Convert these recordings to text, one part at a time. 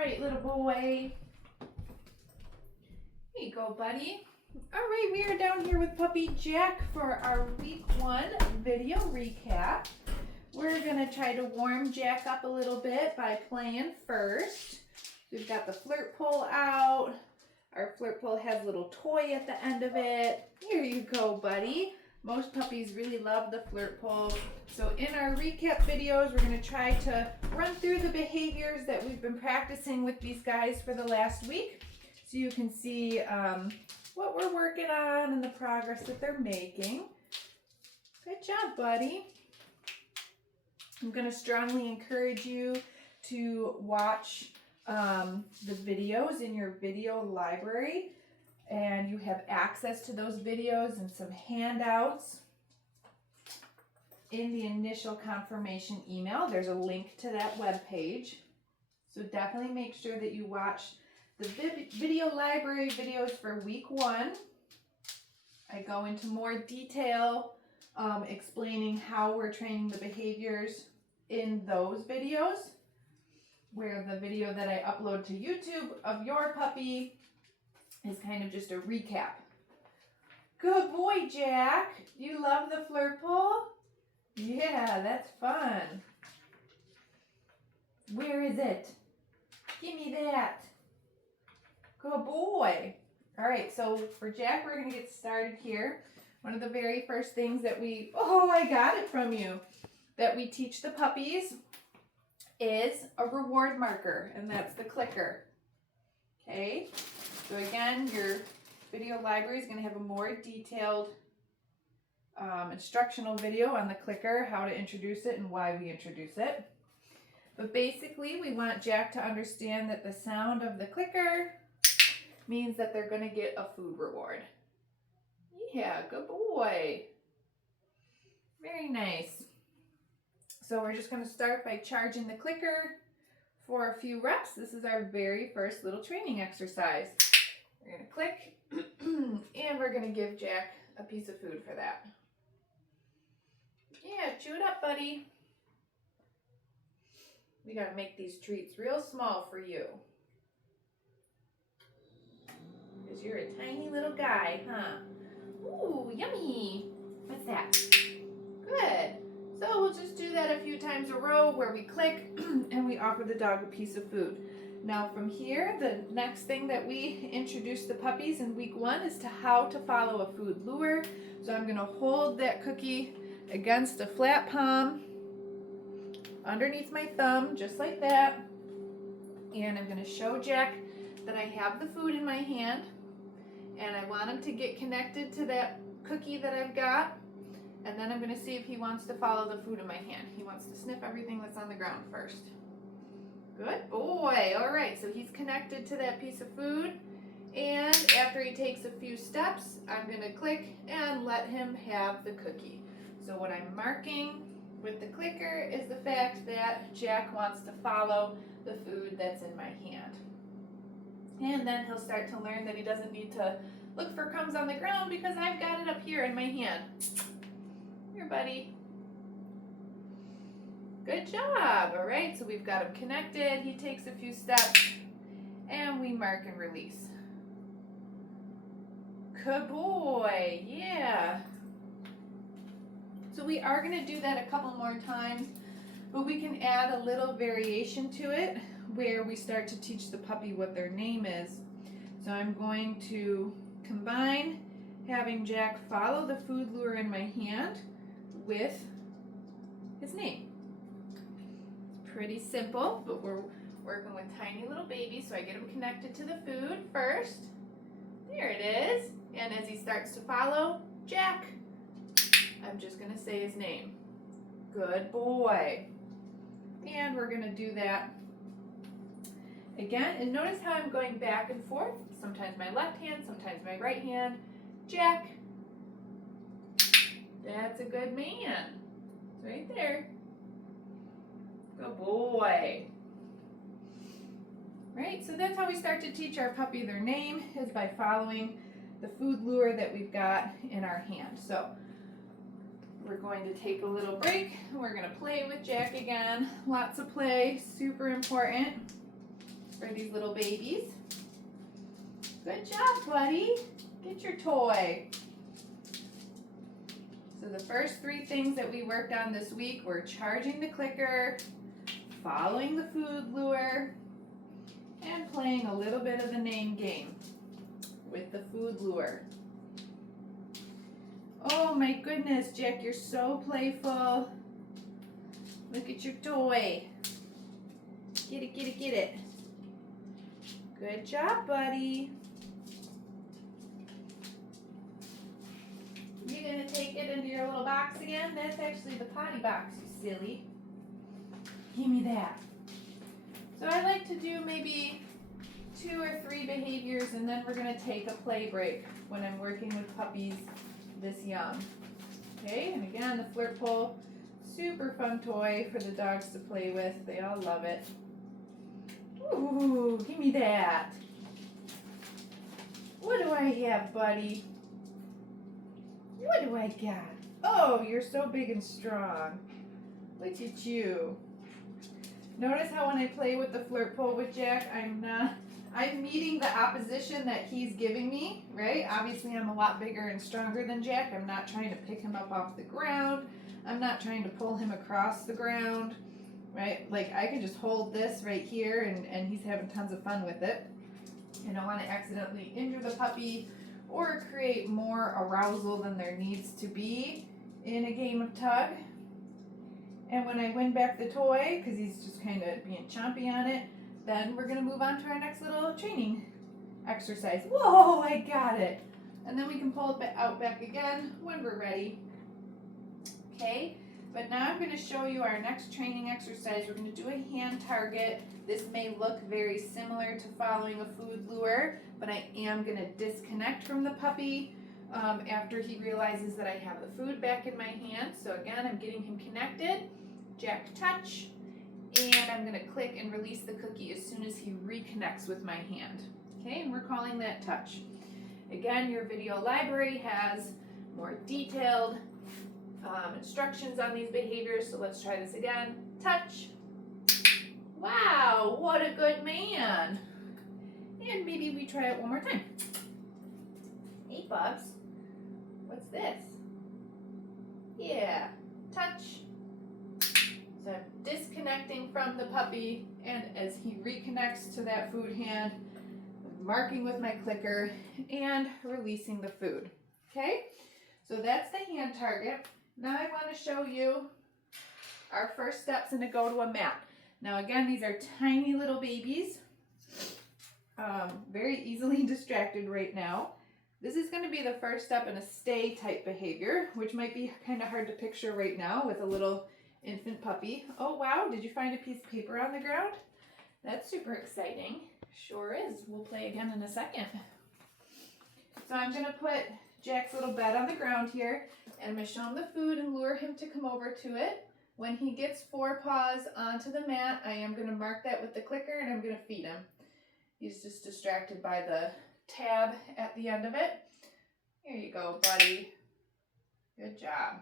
right, little boy. Here you go, buddy. All right, we are down here with puppy Jack for our week 1 video recap. We're gonna try to warm Jack up a little bit by playing first. We've got the flirt pole out. Our flirt pole has a little toy at the end of it. Here you go, buddy. Most puppies really love the flirt pole. So in our recap videos, we're gonna try to run through the behaviors that we've been practicing with these guys for the last week. So you can see what we're working on and the progress that they're making. Good job, buddy. I'm gonna strongly encourage you to watch the videos in your video library, and you have access to those videos and some handouts in the initial confirmation email. There's a link to that web page, so definitely make sure that you watch the video library videos for week 1. I go into more detail explaining how we're training the behaviors in those videos, where the video that I upload to YouTube of your puppy is kind of just a recap. Good boy, Jack. You love the flirt pole? Yeah, that's fun. Where is it? Give me that. Good boy. All right, so for Jack, we're gonna get started here. One of the very first things that I got it from you, that we teach the puppies is a reward marker, and that's the clicker. Okay, so again, your video library is going to have a more detailed instructional video on the clicker, how to introduce it and why we introduce it. But basically, we want Jack to understand that the sound of the clicker means that they're going to get a food reward. Yeah, good boy. Very nice. So we're just going to start by charging the clicker for a few reps. This is our very first little training exercise. We're going to click and we're going to give Jack a piece of food for that. Yeah, chew it up, buddy. We got to make these treats real small for you, because you're a tiny little guy, huh? Ooh, yummy. What's that? Good. So we'll just do that a few times a row where we click and we offer the dog a piece of food. Now from here, the next thing that we introduce the puppies in week 1 is to how to follow a food lure. So I'm gonna hold that cookie against a flat palm underneath my thumb, just like that. And I'm gonna show Jack that I have the food in my hand, and I want him to get connected to that cookie that I've got. And then I'm going to see if he wants to follow the food in my hand. He wants to sniff everything that's on the ground first. Good boy. All right, so he's connected to that piece of food. And after he takes a few steps, I'm going to click and let him have the cookie. So what I'm marking with the clicker is the fact that Jack wants to follow the food that's in my hand. And then he'll start to learn that he doesn't need to look for crumbs on the ground because I've got it up here in my hand. Here, buddy. Good job. All right, so we've got him connected. He takes a few steps, and we mark and release. Good boy. Yeah. So we are going to do that a couple more times, but we can add a little variation to it where we start to teach the puppy what their name is. So I'm going to combine having Jack follow the food lure in my hand with his name. It's pretty simple, but we're working with tiny little babies, so I get him connected to the food first. There it is. And as he starts to follow Jack, I'm just going to say his name. Good boy. And we're going to do that again. And notice how I'm going back and forth. Sometimes my left hand, sometimes my right hand. Jack. That's a good man. It's right there. Good boy. Right, so that's how we start to teach our puppy their name, is by following the food lure that we've got in our hand. So we're going to take a little break, and we're going to play with Jack again. Lots of play, super important. for these little babies. Good job, buddy. Get your toy. So the first 3 things that we worked on this week were charging the clicker, following the food lure, and playing a little bit of the name game with the food lure. Oh my goodness, Jack, you're so playful. Look at your toy. Get it, get it, get it. Good job, buddy. You gonna take it into your little box again? That's actually the potty box, you silly. Give me that. So I like to do maybe 2 or 3 behaviors, and then we're gonna take a play break when I'm working with puppies this young. Okay, and again, the flirt pole, super fun toy for the dogs to play with. They all love it. Ooh, give me that. What do I have, buddy? What do I got? Oh, you're so big and strong. Look at you. Notice how when I play with the flirt pole with Jack, I'm meeting the opposition that he's giving me, right? Obviously, I'm a lot bigger and stronger than Jack. I'm not trying to pick him up off the ground. I'm not trying to pull him across the ground, right? Like, I can just hold this right here, and he's having tons of fun with it. I don't want to accidentally injure the puppy or create more arousal than there needs to be in a game of tug. And when I win back the toy, because he's just kind of being chompy on it, then we're going to move on to our next little training exercise. Whoa, I got it. And then we can pull it out back again when we're ready. Okay, but now I'm going to show you our next training exercise. We're going to do a hand target. This may look very similar to following a food lure, but I am going to disconnect from the puppy after he realizes that I have the food back in my hand. So again, I'm getting him connected. Jack, touch. And I'm going to click and release the cookie as soon as he reconnects with my hand. Okay, and we're calling that touch. Again, your video library has more detailed instructions on these behaviors, so let's try this again. Touch. Wow, what a good man. And maybe we try it one more time. Hey, Bubs. What's this? Yeah, touch. So I'm disconnecting from the puppy, and as he reconnects to that food hand, marking with my clicker and releasing the food. Okay, so that's the hand target. Now I want to show you our first steps in to go to a mat. Now again, these are tiny little babies, very easily distracted right now. This is going to be the first step in a stay type behavior, which might be kind of hard to picture right now with a little infant puppy. Oh wow, did you find a piece of paper on the ground? That's super exciting. Sure is. We'll play again in a second. So I'm going to put Jack's little bed on the ground here, and I'm going to show him the food and lure him to come over to it. When he gets 4 paws onto the mat, I am going to mark that with the clicker, and I'm going to feed him. He's just distracted by the tab at the end of it. Here you go, buddy. Good job.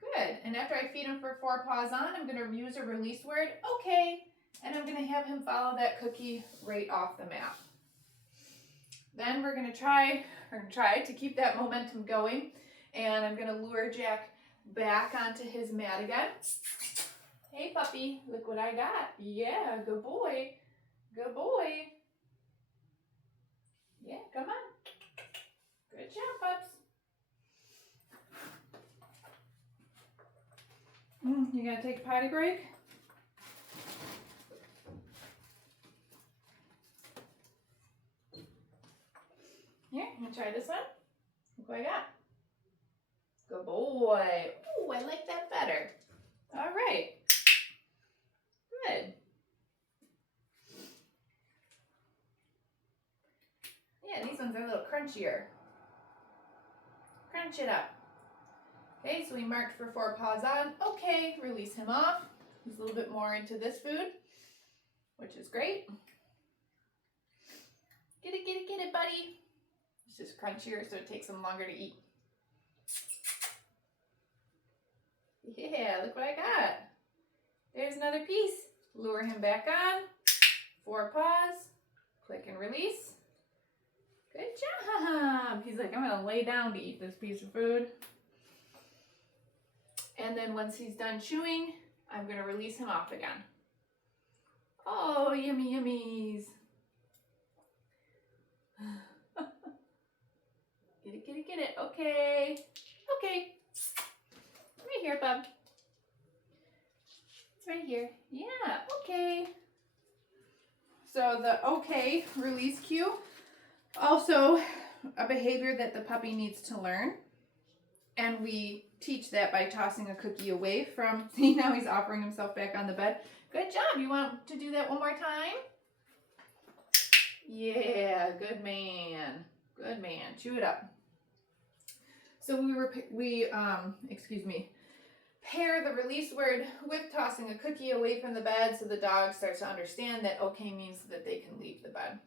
Good. And after I feed him for 4 paws on, I'm going to use a release word, okay, and I'm going to have him follow that cookie right off the mat. Then we're going to try to keep that momentum going, and I'm going to lure Jack back onto his mat again. Hey puppy, look what I got. Yeah, good boy. Good boy. Yeah, come on. Good job, pups. You gonna take a potty break? Here, I'm gonna try this one. Look what I got. Good boy. Ooh, I like that better. All right. Good. Yeah, these ones are a little crunchier. Crunch it up. Okay, so we marked for 4 paws on. Okay, release him off. He's a little bit more into this food, which is great. Get it, buddy. It's just crunchier, so it takes him longer to eat. Yeah, look what I got. There's another piece. Lure him back on. 4 paws. Click and release. Good job. He's like, I'm going to lay down to eat this piece of food. And then once he's done chewing, I'm going to release him off again. Oh, yummy yummies. Get it, get it, get it. Okay. Okay. Right here, bub. It's right here. Yeah, okay. So the okay release cue, also a behavior that the puppy needs to learn. And we teach that by tossing a cookie away from, see, now he's offering himself back on the bed. Good job. You want to do that one more time? Yeah, good man. Good man. Chew it up. So pair the release word with tossing a cookie away from the bed so the dog starts to understand that okay means that they can leave the bed.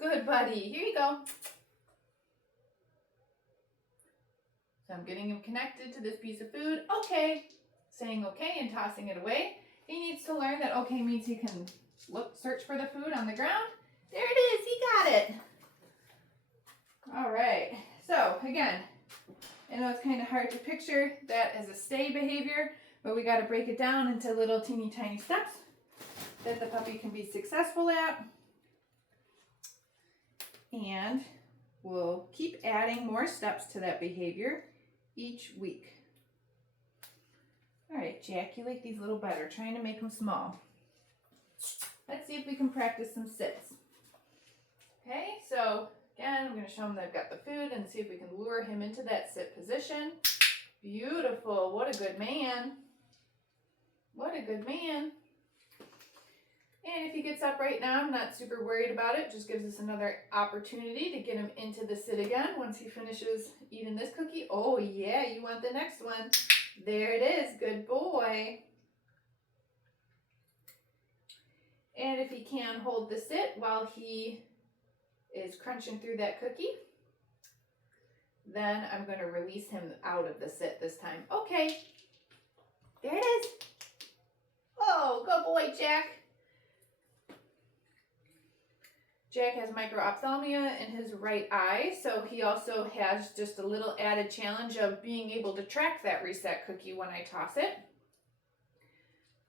Good, buddy. Here you go. So I'm getting him connected to this piece of food. Okay. Saying okay and tossing it away. He needs to learn that okay means he can search for the food on the ground. There it is. He got it. All right. So again, I know it's kind of hard to picture that as a stay behavior, but we got to break it down into little teeny tiny steps that the puppy can be successful at. And we'll keep adding more steps to that behavior each week. All right, Jack, you like these a little better, trying to make them small. Let's see if we can practice some sits. Okay, so again, I'm going to show him that I've got the food and see if we can lure him into that sit position. Beautiful. What a good man. What a good man. And if he gets up right now, I'm not super worried about it. Just gives us another opportunity to get him into the sit again once he finishes eating this cookie. Oh yeah, you want the next one. There it is. Good boy. And if he can hold the sit while he is crunching through that cookie, then I'm going to release him out of the sit this time. Okay. There it is. Oh, good boy, Jack. Jack has microphthalmia in his right eye, so he also has just a little added challenge of being able to track that reset cookie when I toss it.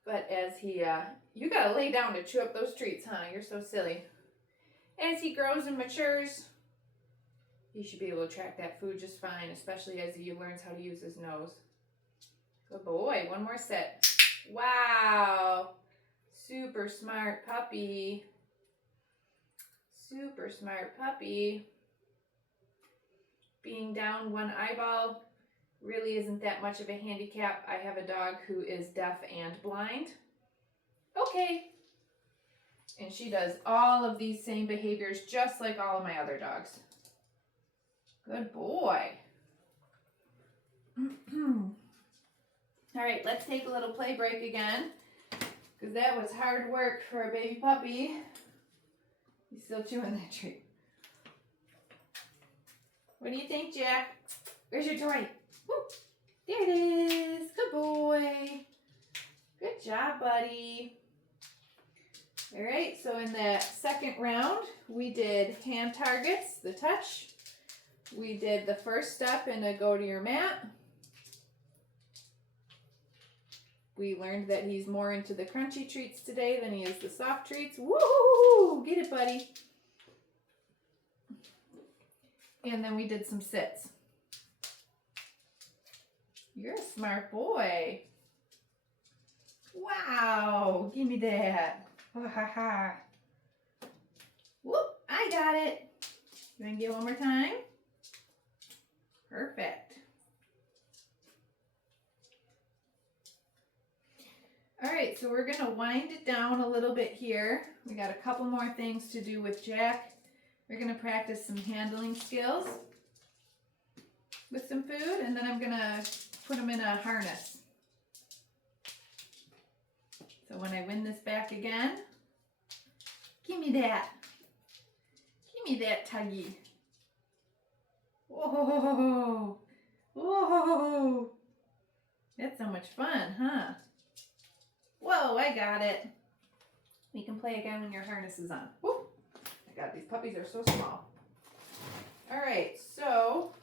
But as he, you gotta lay down to chew up those treats, huh? You're so silly. As he grows and matures, he should be able to track that food just fine, especially as he learns how to use his nose. Good boy, one more sit. Wow, super smart puppy. Super smart puppy. Being down one eyeball really isn't that much of a handicap. I have a dog who is deaf and blind. Okay. And she does all of these same behaviors just like all of my other dogs. Good boy. All right, let's take a little play break again, because that was hard work for a baby puppy. He's still chewing that treat. What do you think, Jack? Where's your toy? Woo. There it is. Good boy. Good job, buddy. All right, so in the second round, we did hand targets, the touch. We did the first step in a go to your mat. We learned that he's more into the crunchy treats today than he is the soft treats. Woo! Get it, buddy. And then we did some sits. You're a smart boy. Wow, give me that. Oh, ha, ha. Whoop, I got it. You want to get it one more time? Perfect. All right, so we're gonna wind it down a little bit here. We got a couple more things to do with Jack. We're gonna practice some handling skills with some food, and then I'm gonna put him in a harness. So when I win this back again, give me that. Give me that tuggy. Whoa, whoa, that's so much fun, huh? Whoa, I got it. We can play again when your harness is on. Woo. My God, these puppies are so small. All right, so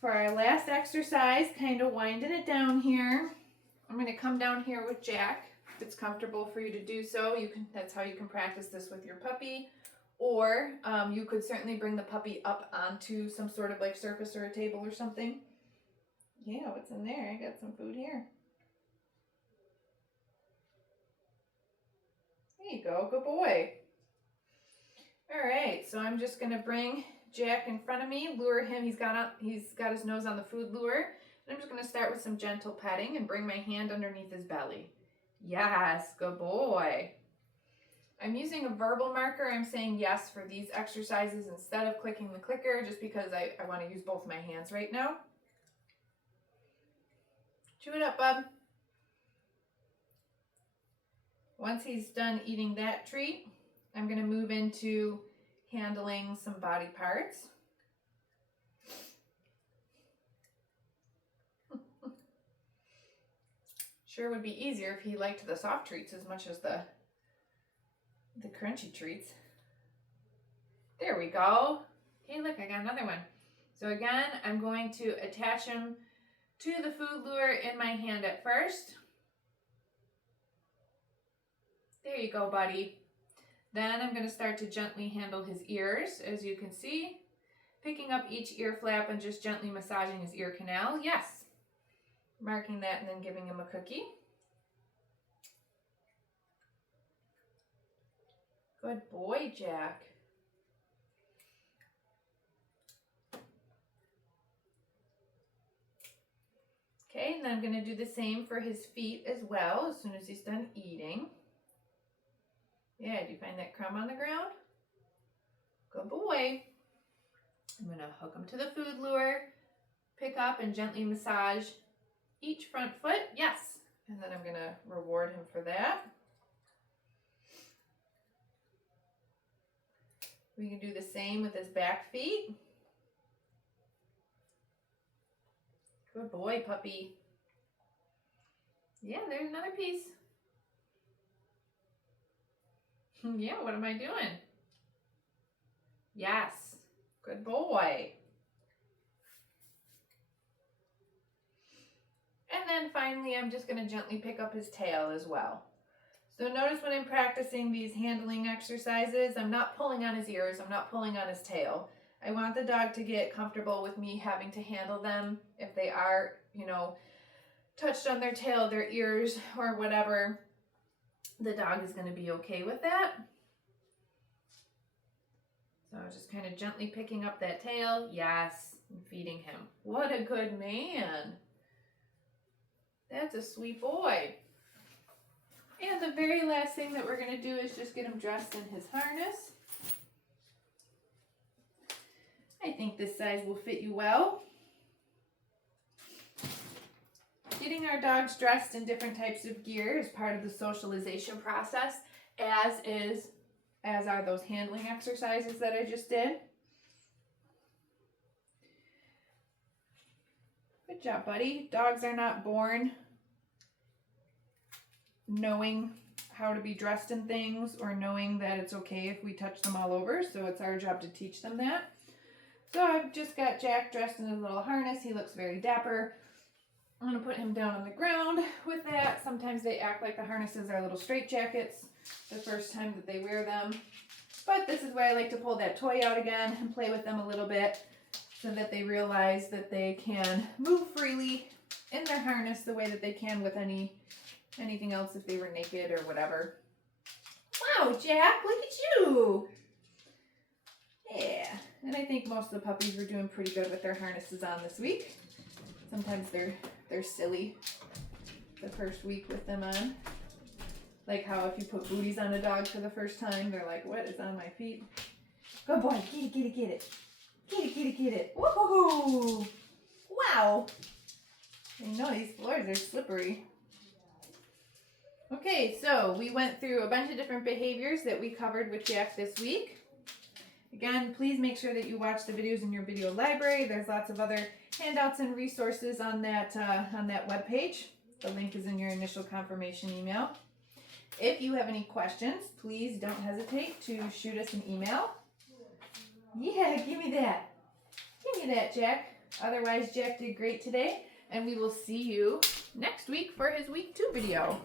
for our last exercise, kind of winding it down here, I'm going to come down here with Jack. If it's comfortable for you to do so, you can. That's how you can practice this with your puppy. Or you could certainly bring the puppy up onto some sort of like surface or a table or something. Yeah, what's in there? I got some food here. There you go, good boy. All right, so I'm just gonna bring Jack in front of me, lure him. He's got his nose on the food lure. And I'm just gonna start with some gentle petting and bring my hand underneath his belly. Yes, good boy. I'm using a verbal marker. I'm saying yes for these exercises instead of clicking the clicker, just because I want to use both my hands right now. Chew it up, bub. Once he's done eating that treat, I'm going to move into handling some body parts. Sure would be easier if he liked the soft treats as much as the crunchy treats. There we go. Okay, look, I got another one. So again, I'm going to attach him to the food lure in my hand at first. There you go, buddy. Then I'm going to start to gently handle his ears, as you can see. Picking up each ear flap and just gently massaging his ear canal. Yes. Marking that and then giving him a cookie. Good boy, Jack. Okay, and then I'm going to do the same for his feet as well as soon as he's done eating. Yeah, do you find that crumb on the ground? Good boy. I'm going to hook him to the food lure, pick up and gently massage each front foot. Yes. And then I'm going to reward him for that. We can do the same with his back feet. Good boy, puppy. Yeah, there's another piece. Yeah, what am I doing? Yes, good boy. And then finally, I'm just going to gently pick up his tail as well. So notice when I'm practicing these handling exercises, I'm not pulling on his ears, I'm not pulling on his tail. I want the dog to get comfortable with me having to handle them if they are, touched on their tail, their ears, or whatever. The dog is going to be okay with that. So just kind of gently picking up that tail. Yes, and feeding him. What a good man. That's a sweet boy. And the very last thing that we're going to do is just get him dressed in his harness. I think this size will fit you well. Getting our dogs dressed in different types of gear is part of the socialization process, as are those handling exercises that I just did. Good job, buddy. Dogs are not born knowing how to be dressed in things or knowing that it's okay if we touch them all over, so it's our job to teach them that. So I've just got Jack dressed in his little harness. He looks very dapper. I'm going to put him down on the ground with that. Sometimes they act like the harnesses are little straitjackets the first time that they wear them. But this is where I like to pull that toy out again and play with them a little bit so that they realize that they can move freely in their harness the way that they can with anything else if they were naked or whatever. Wow, Jack, look at you. Yeah, and I think most of the puppies were doing pretty good with their harnesses on this week. Sometimes they're silly the first week with them on. Like how if you put booties on a dog for the first time, they're like, what is on my feet? Good boy, get it, get it, get it. Get it, get it, get it. Woohoo! Wow. I know these floors are slippery. Okay, so we went through a bunch of different behaviors that we covered with Jack this week. Again, please make sure that you watch the videos in your video library. There's lots of other handouts and resources on that webpage. The link is in your initial confirmation email. If you have any questions, please don't hesitate to shoot us an email. Yeah, give me that. Give me that, Jack. Otherwise, Jack did great today, and we will see you next week for his week 2 video.